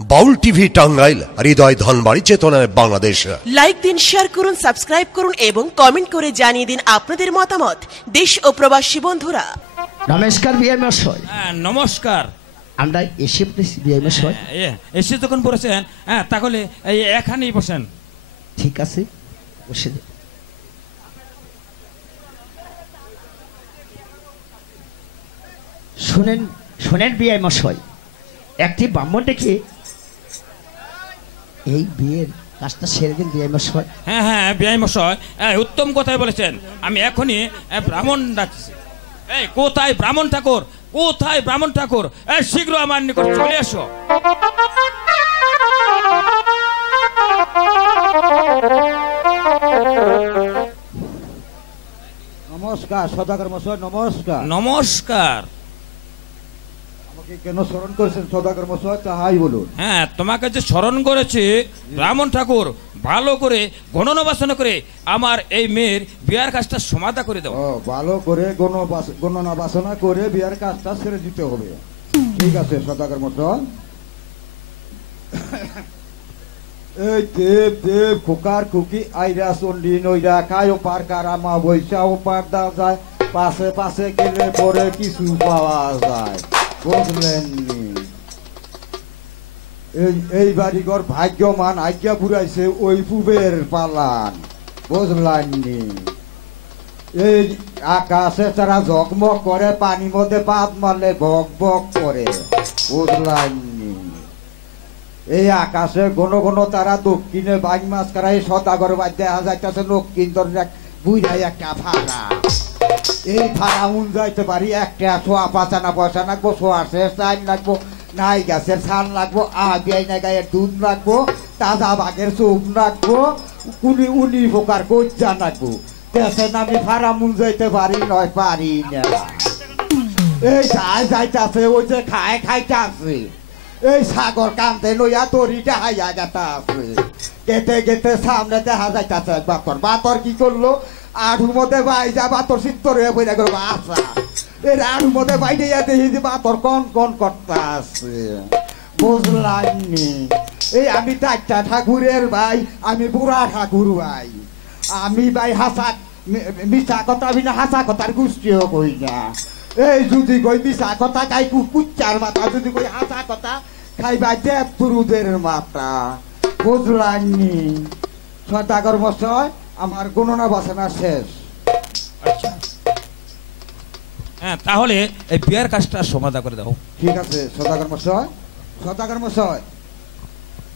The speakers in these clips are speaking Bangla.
বাউল টিভি টাঙ্গাইল, হৃদয় ধনবাড়ি, চেতনায় বাংলাদেশ। লাইক দিন, শেয়ার করুন, সাবস্ক্রাইব করুন এবং কমেন্ট করে জানিয়ে দিন আপনাদের মতামত। দেশ ও প্রবাসী বন্ধুরা, নমস্কার বিআই মশাই। নমস্কার। আমরা এসে পড়েছি বিআই মশাই। এসে যখন পড়েছেন, তাহলে এখানেই বসেন। ঠিক আছে, বসে শুনেন শুনেন বিআই মশাই, একটি ব্রাহ্মণ ডেকে এই বিয়ের কাজটা সেরে দিন বিআই মশাই। হ্যাঁ বিআই মশাই, উত্তম কথাই বলেছেন। আমি এখনই ব্রাহ্মণ ডাকছি। এই কোথায় ব্রাহ্মণ ঠাকুর, কোথায় ব্রাহ্মণ ঠাকুর? শীঘ্র আমার নিকট চলে আসো। নমস্কার সদাগর মশাই, নমস্কার। নমস্কার। আমাকে কেন স্মরণ করেছেন সদাগর মশাই, তাহাই বলুন। হ্যাঁ, তোমাকে যে স্মরণ করেছি ব্রাহ্মণ ঠাকুর, ভালো করে গণনা বাসনা করে আমার এই মেয়ের বিয়ার কাজটা সমাধা করে দাও। ভালো করে গণনা বাসনা করে বিয়ার কাজটা ছেড়ে দিতে হবে। ঠিক আছে সদাগর মশাই। এই দেব দেব খোকার খুকি আইরা চন্ডি নইরা খায় ওপার কারামা বৈশা ওপার দা যায়, পাশে পাশে গেলে পরে কিছু পাওয়া যায়, বুঝলেন? এই বাড়িঘর ভাগ্যমান আজ্ঞা পুরাইছে ওই পূবের পালান, বুঝলানি? এই আকাশে তারা ঝকমক করে, পানির মধ্যে পাত মারলে বক বক করে, বুঝলানি? এই আকাশে ঘন ঘন তারা দক্ষিণে বাইক মাছ করা, এই সদাগর বাদ দেখা যাইতেছে দক্ষিণ বুঝাই একটা ভাড়া। এই ভাড়া উন যাইতে পারি একটা সোয়া পাঁচানা পয়সা লাগবো, সোয়া শেষ চাল লাগবো, নাই গাছের ছাল লাগবো, বিয়াই না গায়ের দুধ লাগবো, তাজা বাঘের চোখ লাগবো, উনি প্রকার কজ্জা লাগবো। দেশের নামে ভাড়া মুন যাইতে পারি নয়, পারি না। এই যাই যাইতেছে ওই যে খায় খাইতে আছে, এই সাগর কান্দে লইয়া তরিটা হাইয়া গেতা আছে, গেতে গেতে সামনে দেখা যাইতেছে বাতর। বাতর কি করলো? আঠুর মধ্যে বাইজা বাতর চিত্তর হয়ে বইয়া গেল। আচ্ছা, এর আঠুর মধ্যে বাইরে দেখি যে বাতর কন কন করতে আছে, বুঝলানি? এই আমি চারটা ঠাকুরের ভাই, আমি বুড়া ঠাকুর ভাই, আমি ভাই হাসা মিশা কথা বিনা হাসা কথার গোষ্ঠীও কই না। এই যদি কই মিশা কথা খাই কুচ্চার মাথা, যদি কই হাসা কথা খাইবা দেব পুরুদের মাথা, বুঝলানি? সদাগর মশাই, আমার গণনা বাসনা শেষ। আচ্ছা, হ্যাঁ, তাহলে এই বিয়ার কাজটা সমাধা করে দাও। ঠিক আছে সদাগর মশাই। সদাগর মশাই,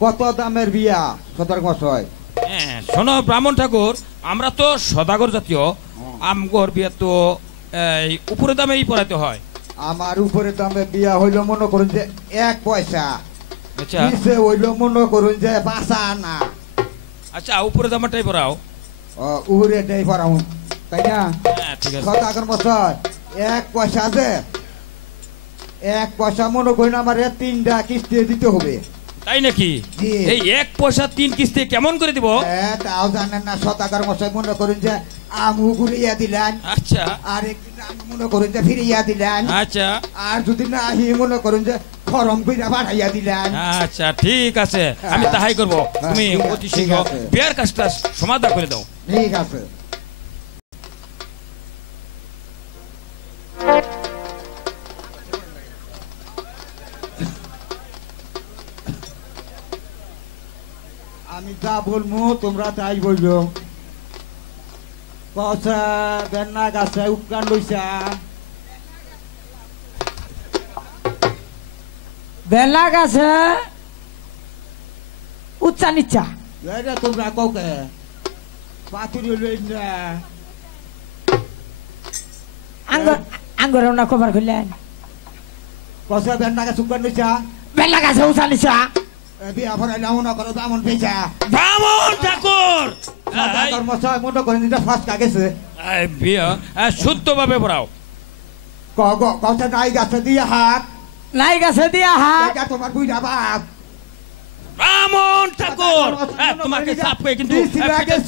কত দামের বিয়া সদাগর মশাই? হ্যাঁ, শোনো ব্রাহ্মণ ঠাকুর, আমরা তো সদাগর জাতীয়, আমগর বিয়া তো এই উপরে দামেই পড়াতে হয়। আমার উপরে দামে বিয়া হইলো মনে করুন যে 1 পয়সা, আচ্ছা নিচে হইলো মনে করুন যে 5 আনা। আচ্ছা, উপরে দামটাই পড়াও। উপরে দেই পড়াও, তাই না? হ্যাঁ, ঠিক আছে। সদাগর মশাই, 1 পয়সা যে 1 পয়সা মনে করেন আমার 3টা কিস্তি দিতে হবে। তাই নাকি? জি। এই 1 পয়সা 3 কিস্তি কেমন করে দিব? তাও জানেন না সদাগর মশাই, মনে করুন যে আমু ঘুরিয়া দিলেন, আচ্ছা আর একদিন আম মনে করুন যে ফিরিয়া দিলেন, আচ্ছা আর যদি না হি মনে করুন যে খরম কইরা পাঠাইয়া দিলেন। আচ্ছা, ঠিক আছে, আমি তাহাই করব। তুমি অতি শীঘ্র বিয়ার কাজটা সমাধা করে দাও। ঠিক আছে। আমি যা বলবো তোমরা তাই বললো। কসা বেন্না গাছে উৎকান লইছা, বেলা গাছে উচ্চা নিচ্চা, তোমরা কাউকে পাতুরি লই না। আঙ্গুর না খবর খুললেন। কসা বেন্না গাছে উৎকান লইছা, বেলা গাছে উচ্চা নিচ্চা, বিয়া ফরাইলাম না করো বামন পেয়েছা। ব্রাহ্মণ ঠাকুর, মশাই মনে করেন এটা ফার্স্ট গেছে। বিয়া শুদ্ধভাবে পড়াও। কথা নাই গাছে দিয়ে হাত, নাই গাছে দিয়া হাত, এটা তোমার বুঝা বাপ। ব্রাহ্মণ ঠাকুর, তোমাকে সাপ করে কিন্তু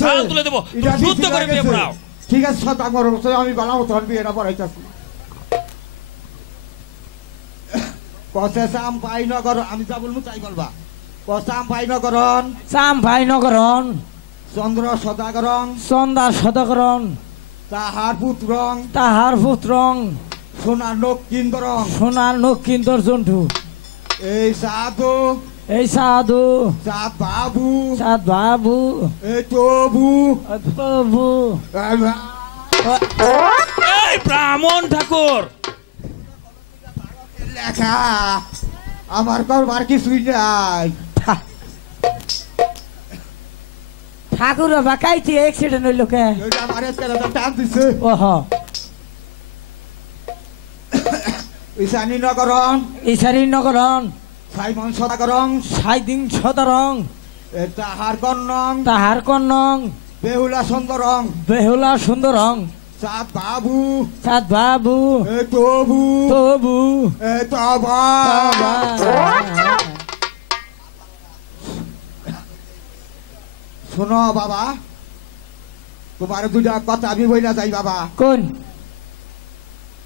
ছাল তুলে দেবো, শুদ্ধ করে বিয়ে পড়াও। ঠিক আছে সদাগর মশাই, আমি বানাবো তখন বিয়েটা পড়াইতেছি। কসে চাম্পাই নগর আমি যা বলবো তাই বলবা চাম্পাই নগরণ চাম্পাই নগরণ চন্দ্র সদাগরং চন্দার সদাগরণ তাহার পুত্রং সোনার সোনার নক্ষিন্দর জন্টু এই সাধু চাঁদ বাবু এই তবু এই ব্রাহ্মণ ঠাকুর লেখা আমার করবার কিছুই নাই ঠাকুর বাকাইতে অ্যাক্সিডেন্ট হইল কে টান দিছে ওহ ঈশানী নগরণ সাইমন সদাগরং তাহার কন্নং বেহুলা সুন্দরং চাঁদ বাবু তবু শোনো বাবা তোমার দুটা কথা আমি বই না যাই বাবা কোন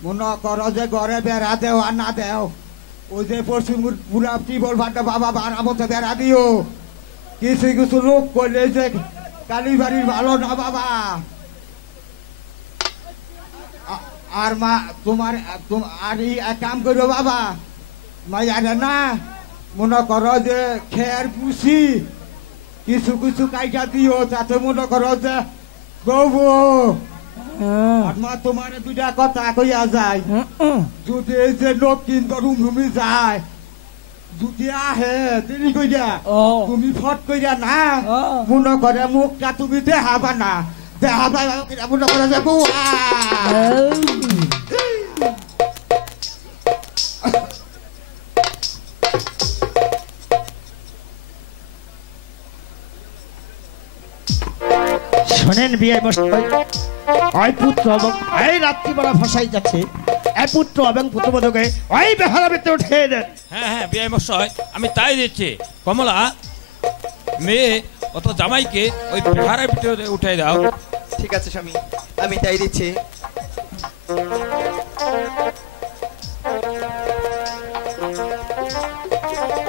মনে করো যে ঘরে বেড়া দেও আর না দেও ওই যে পশ্চিম পুরা কি বলবাটা বাবা বাড়া মতো বেড়া দিও কিছু লোক করলে যে কালী বাড়ির ভালো না বাবা আর মা তোমার আর এক কাম করো বাবা মাইয়ারে না মনে করো যে খের পুষি কিছু কাইটা দিও তাতে মনে করো যে গবো মা তোমার দুটা কথা কইয়া যায় যদি এই যে লক্ষ্মীন রুমি যায় যদি আহে দেরি কইরা তুমি ফট কইরা না মনে করে মুখটা তুমি দেখাবা না দেখাবা মনে করে যে বউয়া শোনেন বিআই মশাই ওই পুত্র এবং এই রাত্রিবেলা ভাসাই যাচ্ছে এই পুত্র এবং পুত্রবধূকে ওই বেহারা ভিতরে উঠে দেন। হ্যাঁ বিআই মশাই আমি তাই দিচ্ছি কমলা মেয়ে অত জামাইকে ওই বেহারার ভিতরে উঠাই দাও। ঠিক আছে স্বামী আমি তাই দিচ্ছি।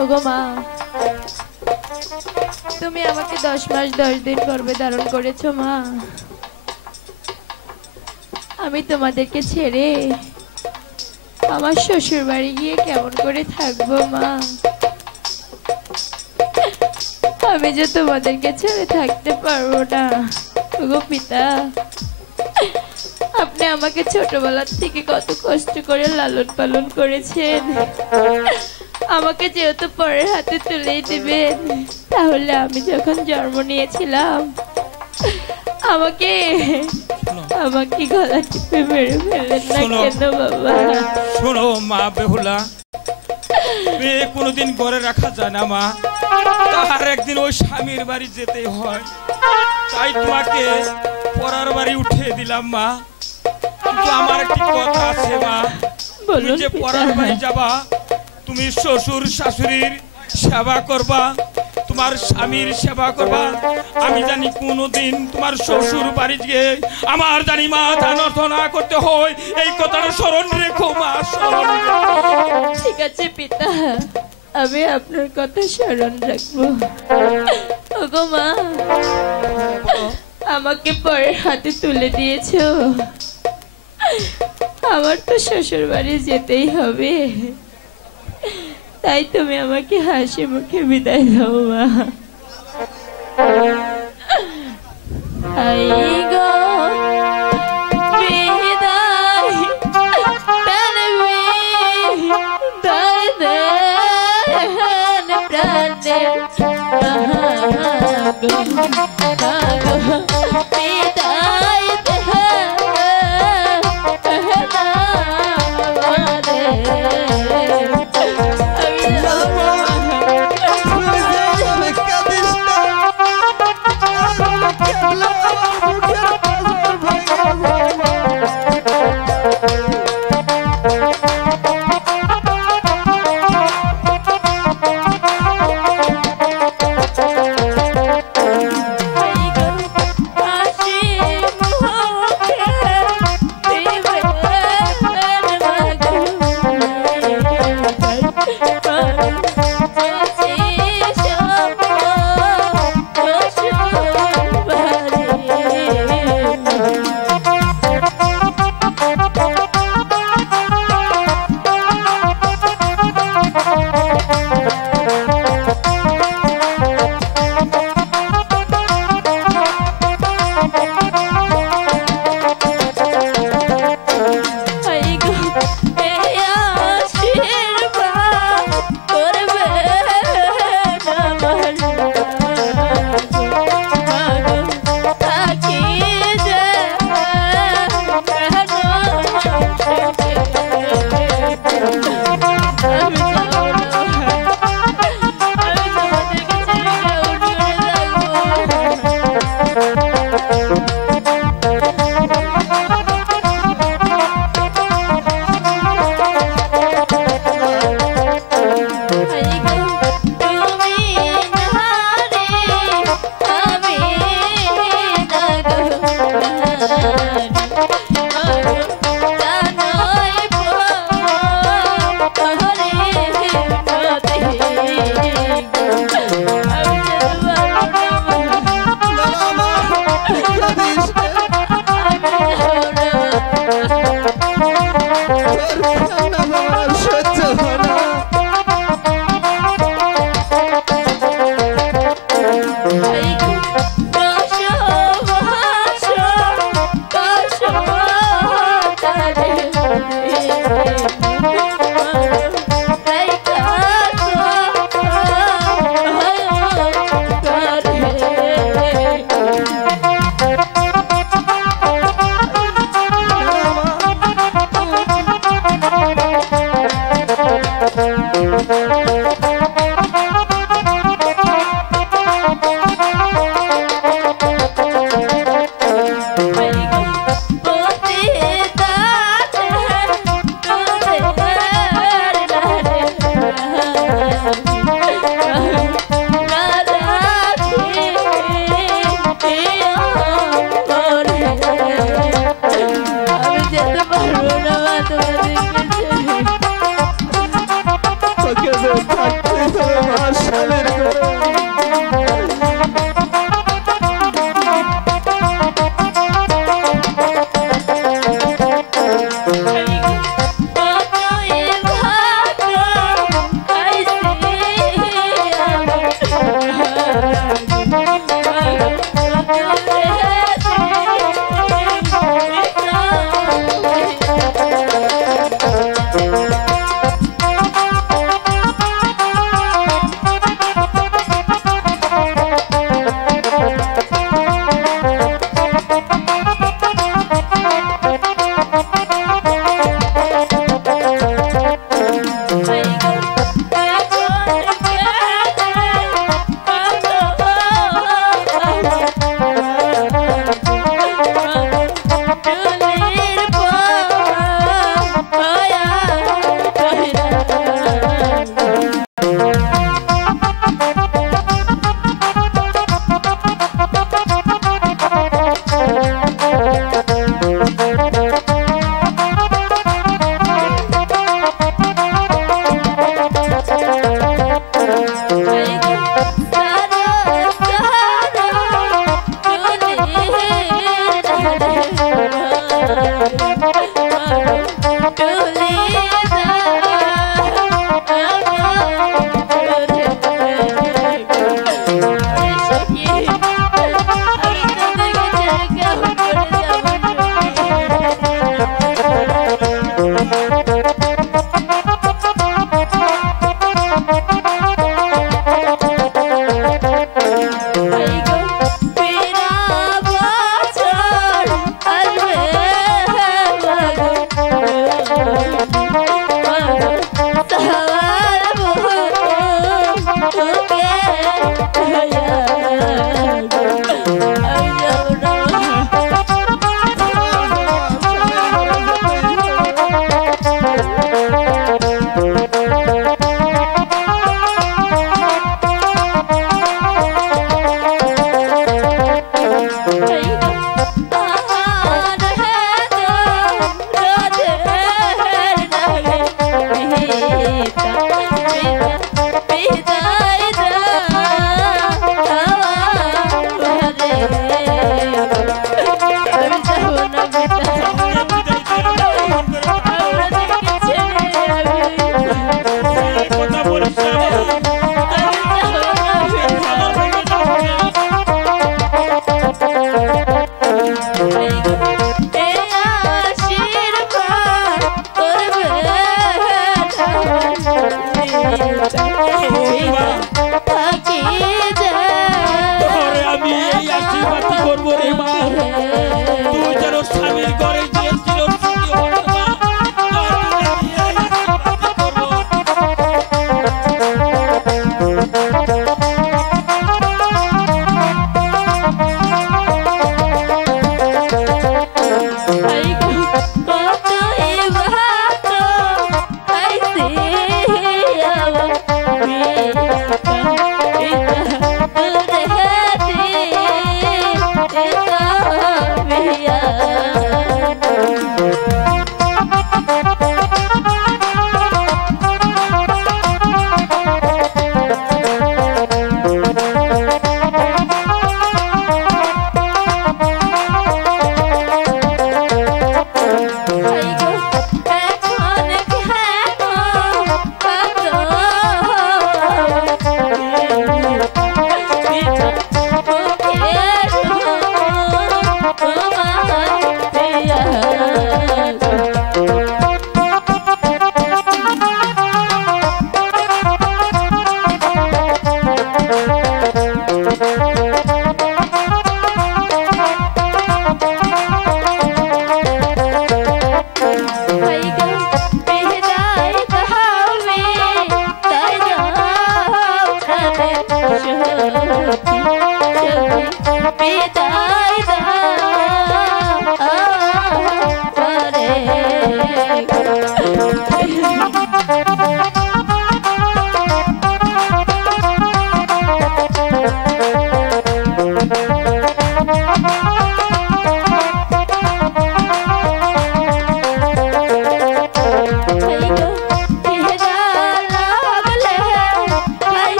ওগো মা তুমি আমাকে 10 মাস 10 দিন গর্ভে ধারণ করেছো মা। আমি তোমাদেরকে ছেড়ে আমার শ্বশুর বাড়ি গিয়ে কেমন করে থাকবো মা। আমি যে তোমাদেরকে ছেড়ে থাকতে পারবো না। ওগো পিতা আপনি আমাকে ছোটবেলা থেকে কত কষ্ট করে লালন পালন করেছেন। আমাকে যেহেতু পরের হাতে তুলেই দিবেন তাহলে আমি যখন জন্ম নিয়েছিলাম আমাকে গলা টিপে মেরে ফেললেন না কেন বাবা? শোনো মা বেহুলা মেয়ে কোনোদিন ঘরে রাখা যায় না মা, তাহার একদিন ওই স্বামীর বাড়ি যেতে হয়, তাই তোমাকে পরার বাড়ি উঠিয়ে দিলাম মা। কিন্তু আমার একটি কথা আছে মা, তুমি যে পরার বাড়ি যাবা তুমি শ্বশুর শাশুড়ির সেবা করবা, তোমার স্বামীর সেবা করবা। আমি জানি কোনোদিন তোমার শ্বশুর বাড়ি গিয়ে আমার জানি মাথা নত না করতে হয়, এই কথাটা স্মরণ রেখো মা, স্মরণ রেখো। ঠিক আছে পিতা আমি আপনার কথা স্মরণ রাখবো। ওগো মা আমাকে পরের হাতে তুলে দিয়েছো, আমার তো শ্বশুর বাড়ি যেতেই হবে, তাই তুমি আমাকে হাসি মুখে বিদায় দাও মা।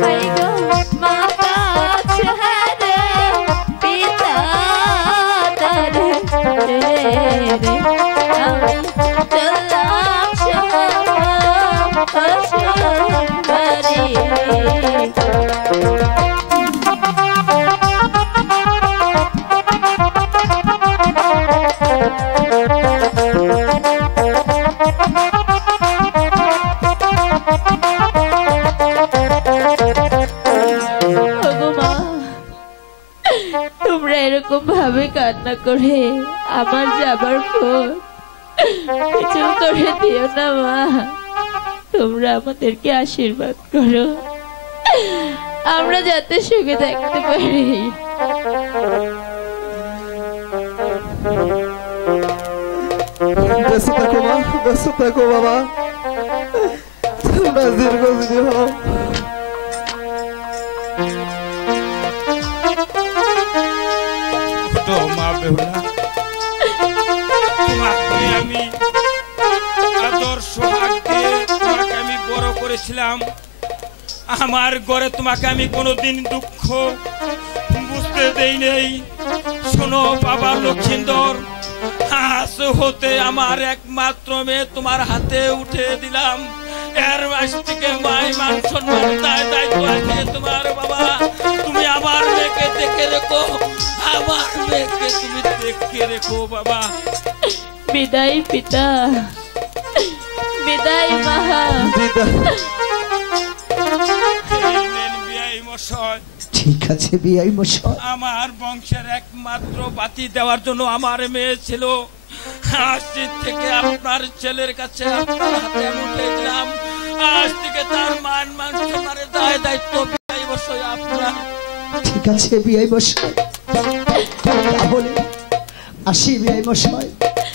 I go. এরকম ভাবে কান্না করে আমার যাবার পথ পিছু করে দিও না মা। তোমরা আমাদেরকে আশীর্বাদ করো, আমরা যাতে সুখে থাকতে পারি। ব্যস্ত থাকো মা, ব্যস্ত থাকো বাবা, তোমরা দীর্ঘজীবী হও। মা বেহুলা, তোমাকে আমি আদর সোহাগ দিয়ে তোমাকে আমি বড় করেছিলাম। আমার ঘরে তোমাকে আমি কোনোদিন দুঃখ বুঝতে দেই নেই। শোনো বাবা লক্ষিন্দর, আজ হতে আমার একমাত্র মেয়ে তোমার হাতে উঠে দিলাম। এর মাস থেকে মাই মান সম্মান দায়িত্ব আছে তোমার বাবা। তুমি আমার মেয়েকে দেখে রেখো, আমার মেয়েকে তুমি দেখে রেখো বাবা। বিদায় পিতা, বিদায় মা। ঠিক আছে বিআই মশাই। আমার বংশের একমাত্র বাতি দেওয়ার জন্য আমার মেয়ে ছিল। আজ থেকে আপনার ছেলের কাছে আপনার হাতে উঠে দিলাম। আজ থেকে তার মান সম্মানের দায়িত্ব বিআই মশাই আপনার। ঠিক আছে বিআই মশাই, তাহলে আসি বিআই মশাই।